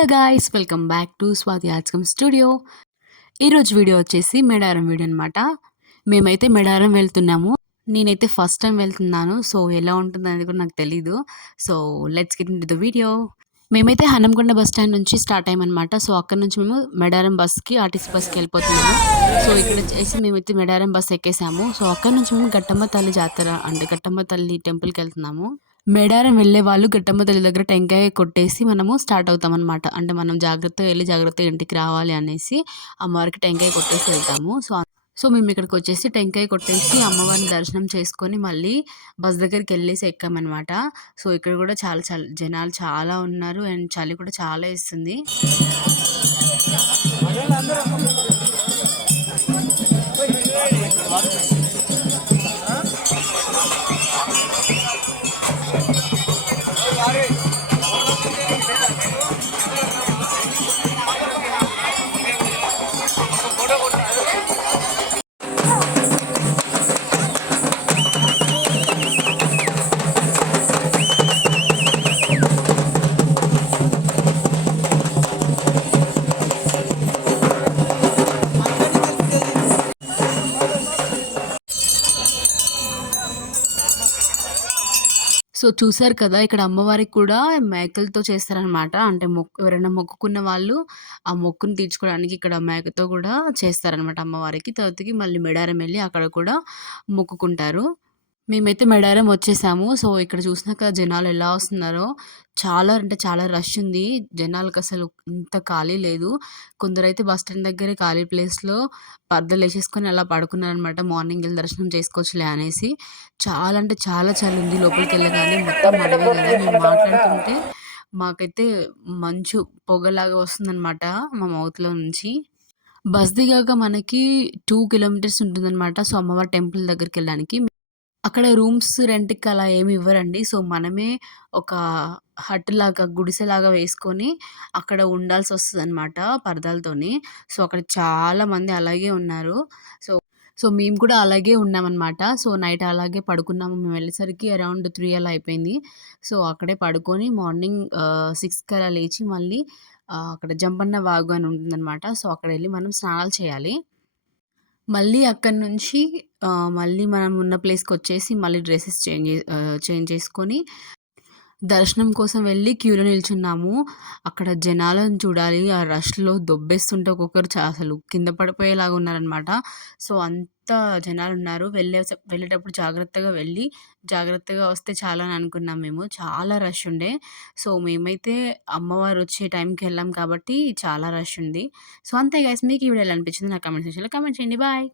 Hello guys, welcome back to Swathi ఆర్ట్స్కమ్ studio. ఈరోజు video వచ్చేసి మేడారం వీడియో అనమాట. మేమైతే మేడారం వెళ్తున్నాము. నేనైతే ఫస్ట్ టైం వెళ్తున్నాను. సో ఎలా ఉంటుందనేది కూడా నాకు తెలీదు. So let's get into the video. మేమైతే హనంకొండ బస్ స్టాండ్ నుంచి స్టార్ట్ అయ్యామనమాట. సో అక్కడ నుంచి మేము మేడారం బస్కి, ఆర్టీసీ బస్కి వెళ్ళిపోతున్నాము. సో ఇక్కడ వచ్చేసి మేమైతే మేడారం బస్ ఎక్కేసాము. సో అక్కడ నుంచి మేము గట్టమ్మ తల్లి జాతర అంటే గట్టమ్మ తల్లి టెంపుల్కి వెళ్తున్నాము. మేడారం వెళ్ళే వాళ్ళు గట్టమ్మ తల్లి దగ్గర టెంకాయ కొట్టేసి మనము స్టార్ట్ అవుతామన్నమాట. అంటే మనం జాగ్రత్తగా వెళ్ళి జాగ్రత్తగా ఇంటికి రావాలి అనేసి అమ్మవారికి టెంకాయ కొట్టేసి వెళ్తాము. సో మేము ఇక్కడికి వచ్చేసి టెంకాయ కొట్టేసి అమ్మవారిని దర్శనం చేసుకొని మళ్ళీ బస్ దగ్గరికి వెళ్ళేసి ఎక్కామన్నమాట. సో ఇక్కడ కూడా చాలా చాలా జనాలు చాలా ఉన్నారు అండ్ చలి కూడా చాలా ఇస్తుంది. సో చూసారు కదా, ఇక్కడ అమ్మవారికి కూడా మేకలతో చేస్తారనమాట. అంటే ఎవరైనా మొక్కుకున్న వాళ్ళు ఆ మొక్కుని తీర్చుకోవడానికి ఇక్కడ మేకతో కూడా చేస్తారనమాట అమ్మవారికి. తర్వాతకి మళ్ళీ మేడారం వెళ్ళి అక్కడ కూడా మొక్కుకుంటారు. మేమైతే మేడారం వచ్చేసాము. సో ఇక్కడ చూసినాక జనాలు ఎలా వస్తున్నారో, చాలా అంటే చాలా రష్ ఉంది. జనాలకసలు ఇంత ఖాళీ లేదు. కొందరైతే బస్ స్టాండ్ దగ్గరే ఖాళీ ప్లేస్‌లో పరదాలేసేసుకొని అలా పడుకున్నారనమాట. మార్నింగ్ ఎళ్లి దర్శనం చేసుకోవచ్చులే అనేసి. చాలా అంటే చాలా చలుంది. లోపలికెళ్ళగానే మొత్తం అడవే గదా! మేము మాట్లాడుతుంటే మాకైతే మంచు పొగలాగా వస్తుందనమాట మా మౌత్‌లో నుంచి. బస్ దిగాక మనకి 2 కిలోమీటర్స్ ఉంటుందనమాట. సో అమ్మవారి టెంపుల్ దగ్గరికెళ్ళడానికి. అక్కడ రూమ్స్ రెంట్‌కి అలా ఏమి ఇవ్వరండి. సో మనమే ఒక హట్‌లాగా, గుడిసెలాగా వేసుకొని అక్కడ ఉండాల్సొస్తదనమాట పరదాలతోని. సో అక్కడ చాలా మంది అలాగే ఉన్నారు. సో సో మేము కూడా అలాగే ఉన్నామనమాట. సో నైట్ అలాగే పడుకున్నాము. మేము వెళ్ళేసరికి అరౌండ్ 3 అలా అయిపోయింది. సో అక్కడే పడుకొని మార్నింగ్ 6కి అలా లేచి మళ్ళీ అక్కడ జంపన్న వాగు అని ఉంటుందనమాట. సో అక్కడెళ్ళి మనం స్నానాలు చేయాలి. మళ్ళీ అక్కడి నుంచి మళ్ళీ మనం ఉన్న ప్లేస్‌కొచ్చేసి మళ్ళీ డ్రెసెస్ చేంజ్ చేసుకొని దర్శనం కోసం వెళ్ళి క్యూలో నిల్చున్నాము. అక్కడ జనాలను చూడాలి. ఆ రష్‌లో దొబ్బేస్తుంటే ఒక్కొక్కరు అసలు కింద పడిపోయేలాగా ఉన్నారనమాట. సో అంత జనాలున్నారు. వెళ్ళేటప్పుడు జాగ్రత్తగా వెళ్ళి, జాగ్రత్తగా వస్తే చాలు అని అనుకున్నాం మేము. చాలా రష్ ఉండే. సో మేమైతే అమ్మవారు వచ్చే టైంకి వెళ్ళాం కాబట్టి చాలా రష్ ఉంది. సో అంతే గైస్, మీకు ఈ వీడియో ఎలా అనిపించిందో నాకు కామెంట్ సెక్షన్‌లో కామెంట్ చేయండి. బాయ్.